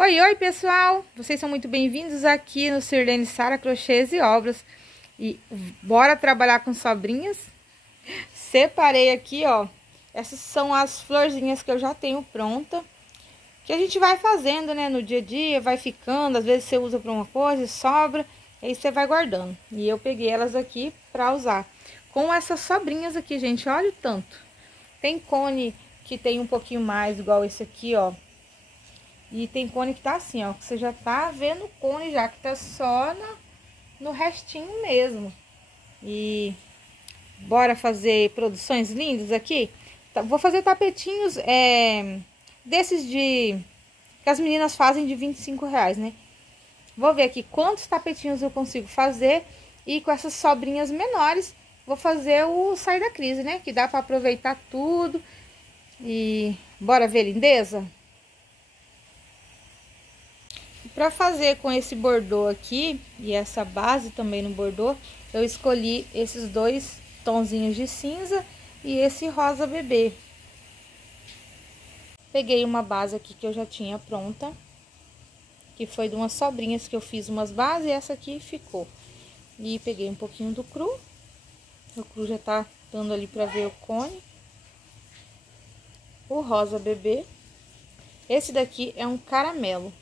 Oi, oi pessoal! Vocês são muito bem-vindos aqui no Sirlene Sara Crochês e Obras. E bora trabalhar com sobrinhas? Separei aqui, ó. Essas são as florzinhas que eu já tenho pronta. Que a gente vai fazendo, né? No dia a dia, vai ficando. Às vezes você usa pra uma coisa e sobra. Aí você vai guardando. E eu peguei elas aqui pra usar. Com essas sobrinhas aqui, gente. Olha o tanto. Tem cone que tem um pouquinho mais, igual esse aqui, ó. E tem cone que tá assim, ó, que você já tá vendo o cone já, que tá só no restinho mesmo. E bora fazer produções lindas aqui? Vou fazer tapetinhos desses que as meninas fazem de R$25, né? Vou ver aqui quantos tapetinhos eu consigo fazer. E com essas sobrinhas menores, vou fazer o Sai da Crise, né? Que dá pra aproveitar tudo. E bora ver lindeza? Para fazer com esse bordô aqui e essa base também no bordô, eu escolhi esses dois tonzinhos de cinza e esse rosa bebê. Peguei uma base aqui que eu já tinha pronta, que foi de umas sobrinhas que eu fiz umas bases e essa aqui ficou. E peguei um pouquinho do cru, o cru já tá dando ali para ver o cone. O rosa bebê. Esse daqui é um caramelo.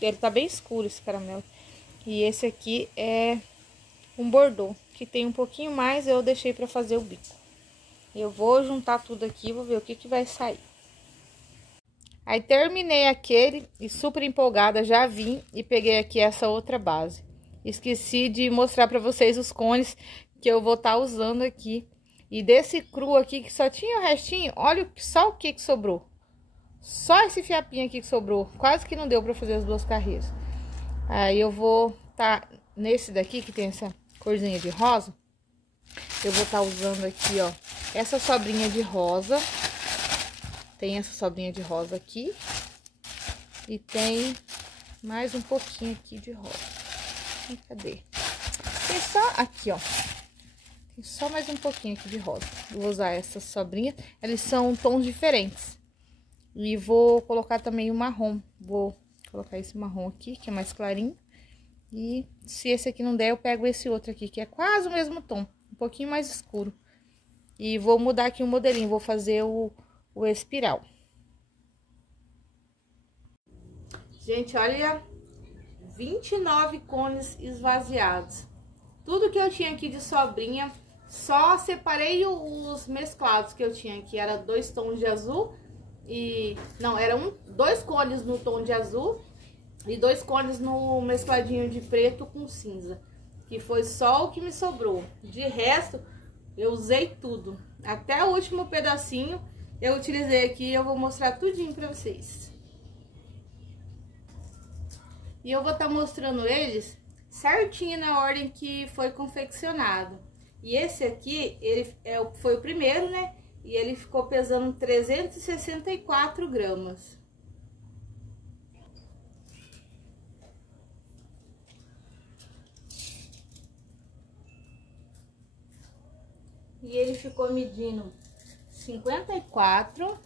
Ele tá bem escuro esse caramelo. E esse aqui é um bordô, que tem um pouquinho mais, eu deixei pra fazer o bico. Eu vou juntar tudo aqui, vou ver o que vai sair. Aí terminei aquele e super empolgada, já vim e peguei aqui essa outra base. Esqueci de mostrar pra vocês os cones que eu vou estar usando aqui. E desse cru aqui, que só tinha o restinho, olha só o que sobrou. Só esse fiapinho aqui que sobrou, quase que não deu pra fazer as duas carreiras. Aí eu vou tá nesse daqui, que tem essa corzinha de rosa. Eu vou tá usando aqui, ó, essa sobrinha de rosa. Tem essa sobrinha de rosa aqui. E tem mais um pouquinho aqui de rosa. Cadê? Tem só aqui, ó. Tem só mais um pouquinho aqui de rosa. Vou usar essas sobrinhas. Eles são tons diferentes. E vou colocar também o marrom. Vou colocar esse marrom aqui, que é mais clarinho. E se esse aqui não der, eu pego esse outro aqui, que é quase o mesmo tom. Um pouquinho mais escuro. E vou mudar aqui o modelinho. Vou fazer o espiral. Gente, olha, 29 cones esvaziados. Tudo que eu tinha aqui de sobrinha, só separei os mesclados que eu tinha aqui. Era 2 tons de azul. E não, eram 2 cones no tom de azul e 2 cones no mescladinho de preto com cinza, que foi só o que me sobrou. De resto, eu usei tudo, até o último pedacinho eu utilizei aqui. Eu vou mostrar tudinho pra vocês. E eu vou estar mostrando eles certinho na ordem que foi confeccionado. E esse aqui, ele foi o primeiro, né? E ele ficou pesando 364 gramas. E ele ficou medindo 54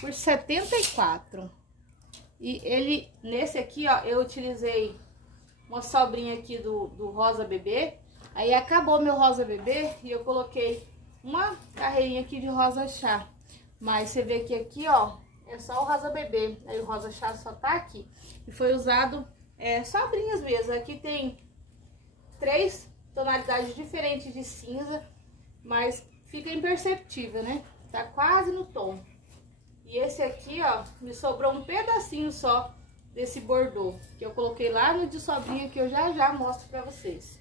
por 74. E ele, nesse aqui, ó, eu utilizei uma sobrinha aqui do rosa bebê. Aí acabou meu rosa bebê e eu coloquei uma carreirinha aqui de rosa chá. Mas você vê que aqui, ó, é só o rosa bebê. Aí o rosa chá só tá aqui. E foi usado sobrinhas mesmo. Aqui tem 3 tonalidades diferentes de cinza, mas fica imperceptível, né? Tá quase no tom. E esse aqui, ó, me sobrou um pedacinho só desse bordô, que eu coloquei lá no de sobrinha, que eu já mostro pra vocês.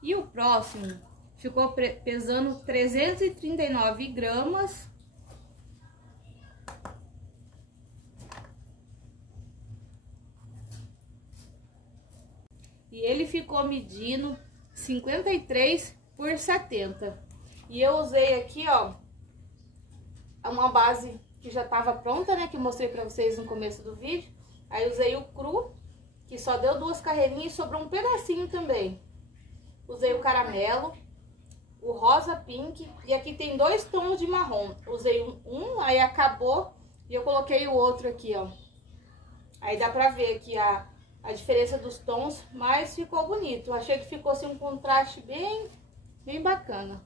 E o próximo ficou pesando 339 gramas. E ele ficou medindo 53 por 70. E eu usei aqui, ó, uma base que já tava pronta, né, que eu mostrei pra vocês no começo do vídeo. Aí usei o cru, que só deu 2 carreirinhas e sobrou um pedacinho também. Usei o caramelo, o rosa pink, e aqui tem 2 tons de marrom. Usei um, aí acabou, e eu coloquei o outro aqui, ó. Aí dá pra ver aqui a diferença dos tons, mas ficou bonito. Eu achei que ficou assim um contraste bem bacana.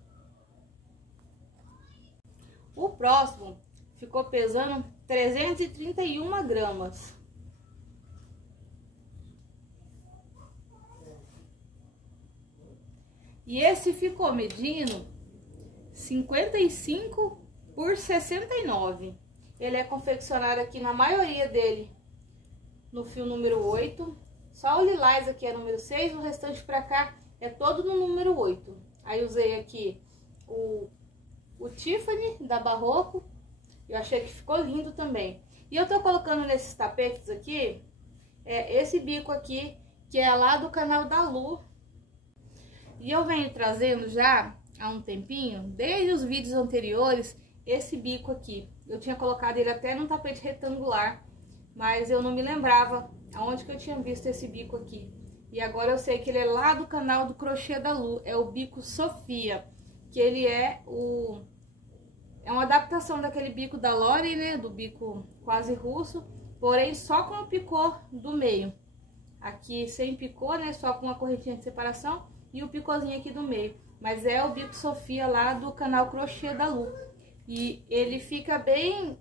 O próximo ficou pesando 331 gramas. E esse ficou medindo 55 por 69. Ele é confeccionado aqui na maioria dele no fio número 8. Só o lilás aqui é número 6, o restante pra cá é todo no número 8. Aí usei aqui o Tiffany da Barroco. Eu achei que ficou lindo também. E eu tô colocando nesses tapetes aqui, esse bico aqui, que é lá do canal da Lu. E eu venho trazendo já há um tempinho, desde os vídeos anteriores, esse bico aqui. Eu tinha colocado ele até num tapete retangular, mas eu não me lembrava aonde que eu tinha visto esse bico aqui. E agora eu sei que ele é lá do canal do Crochê da Lu, é o bico Sofia, que ele é uma adaptação daquele bico da Lore, né, do bico quase russo, porém só com o picô do meio. Aqui sem picô, né, só com uma correntinha de separação e o picôzinho aqui do meio. Mas é o bico Sofia lá do canal Crochê da Lu. E ele fica bem...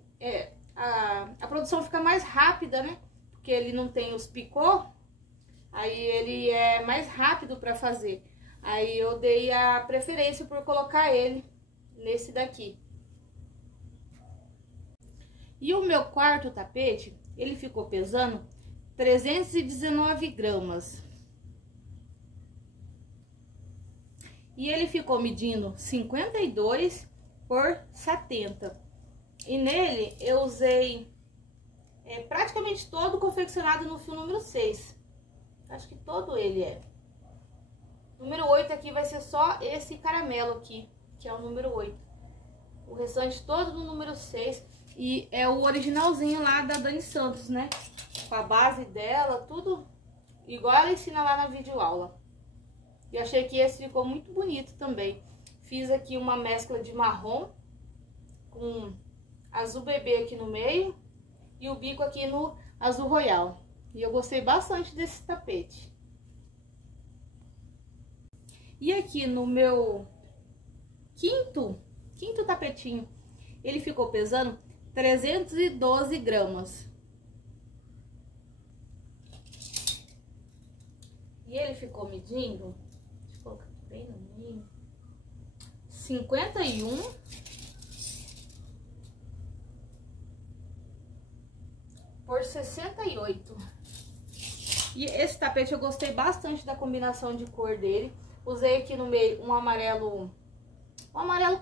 a produção fica mais rápida, né? Porque ele não tem os picô, aí ele é mais rápido para fazer. Aí eu dei a preferência por colocar ele nesse daqui. E o meu quarto tapete, ele ficou pesando 319 gramas. E ele ficou medindo 52 por 70. E nele eu usei praticamente todo confeccionado no fio número 6. Acho que todo ele é. Número 8 aqui vai ser só esse caramelo aqui, que é o número 8. O restante todo no número 6. E é o originalzinho lá da Dani Santos, né? Com a base dela, tudo igual ela ensina lá na videoaula. E achei que esse ficou muito bonito também. Fiz aqui uma mescla de marrom com azul bebê aqui no meio e o bico aqui no azul royal. E eu gostei bastante desse tapete. E aqui no meu quinto tapetinho, ele ficou pesando 312 gramas. E ele ficou medindo, deixa eu colocar aqui bem no meio, 51 por 68. E esse tapete eu gostei bastante da combinação de cor dele. Usei aqui no meio um amarelo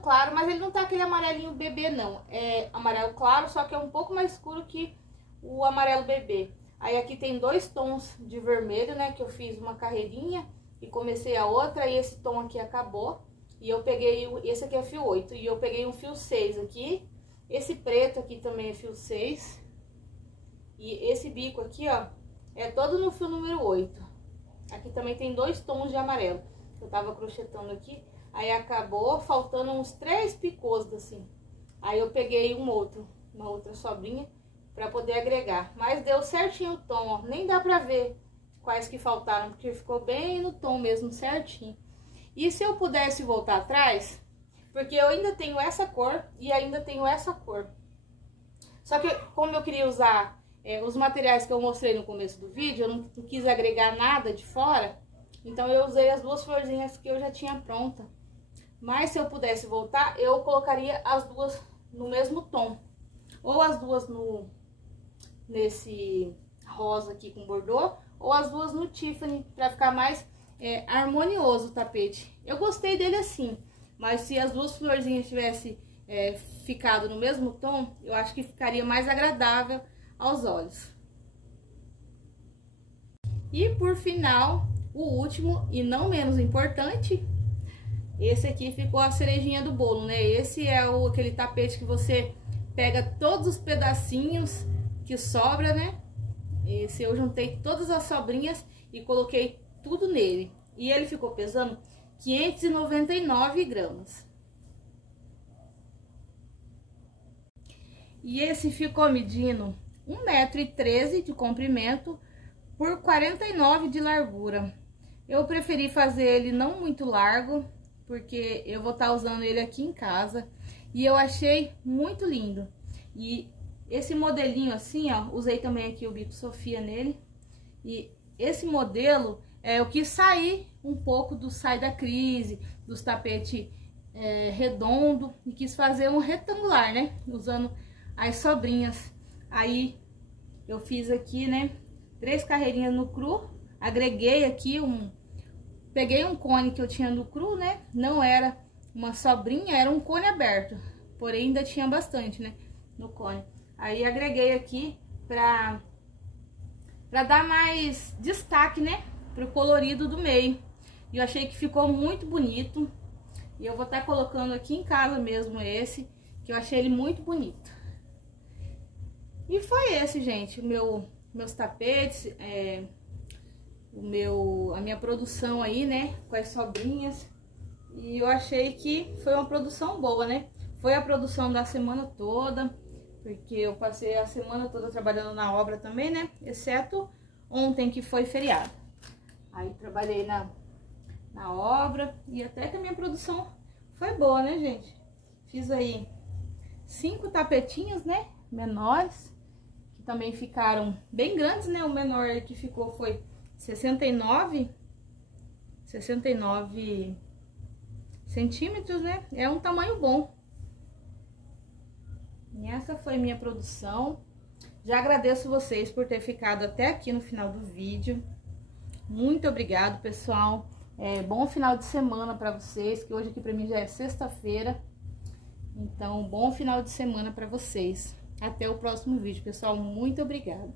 claro, mas ele não tá aquele amarelinho bebê não. É amarelo claro, só que é um pouco mais escuro que o amarelo bebê. Aí aqui tem 2 tons de vermelho, né, que eu fiz uma carreirinha e comecei a outra, e esse tom aqui acabou. E eu peguei, esse aqui é fio 8, e eu peguei um fio 6 aqui. Esse preto aqui também é fio 6. E esse bico aqui, ó, é todo no fio número 8. Aqui também tem 2 tons de amarelo. Eu tava crochetando aqui, aí acabou faltando uns 3 picôs assim. Aí eu peguei uma outra sobrinha pra poder agregar. Mas deu certinho o tom, ó. Nem dá pra ver quais que faltaram, porque ficou bem no tom mesmo, certinho. E se eu pudesse voltar atrás, porque eu ainda tenho essa cor e ainda tenho essa cor. Só que como eu queria usar os materiais que eu mostrei no começo do vídeo, eu não quis agregar nada de fora, então eu usei as 2 florzinhas que eu já tinha pronta. Mas se eu pudesse voltar, eu colocaria as 2 no mesmo tom. Ou as 2 nesse rosa aqui com bordô, ou as 2 no Tiffany, pra ficar mais harmonioso o tapete. Eu gostei dele assim, mas se as 2 florzinhas tivessem ficado no mesmo tom, eu acho que ficaria mais agradável aos olhos. E por final, o último e não menos importante, esse aqui ficou a cerejinha do bolo, né? Esse é aquele tapete que você pega todos os pedacinhos que sobra, né? Eu juntei todas as sobrinhas e coloquei tudo nele. E ele ficou pesando 599 gramas. E esse ficou medindo 1,13 m de comprimento por 49 de largura. Eu preferi fazer ele não muito largo, porque eu vou estar usando ele aqui em casa. E eu achei muito lindo. E esse modelinho assim, ó, usei também aqui o bico Sofia nele. E esse modelo, eu quis sair um pouco do sai da crise, dos tapetes redondo, e quis fazer um retangular, né? Usando as sobrinhas. Aí eu fiz aqui, né, 3 carreirinhas no cru, agreguei aqui peguei um cone que eu tinha no cru, né? Não era uma sobrinha, era um cone aberto, porém ainda tinha bastante, né, no cone. Aí agreguei aqui pra dar mais destaque, né, pro colorido do meio. E eu achei que ficou muito bonito. E eu vou estar colocando aqui em casa mesmo esse, que eu achei ele muito bonito. E foi esse, gente, meus tapetes, a minha produção aí, né, com as sobrinhas. E eu achei que foi uma produção boa, né? Foi a produção da semana toda, porque eu passei a semana toda trabalhando na obra também, né? Exceto ontem, que foi feriado. Aí trabalhei na obra e até que a minha produção foi boa, né, gente? Fiz aí 5 tapetinhos, né, menores, que também ficaram bem grandes, né? O menor que ficou foi 69 centímetros, né? É um tamanho bom. E essa foi minha produção. Já agradeço vocês por ter ficado até aqui no final do vídeo. Muito obrigado, pessoal. Bom final de semana para vocês, que hoje aqui para mim já é sexta-feira. Então, bom final de semana para vocês. Até o próximo vídeo, pessoal. Muito obrigada.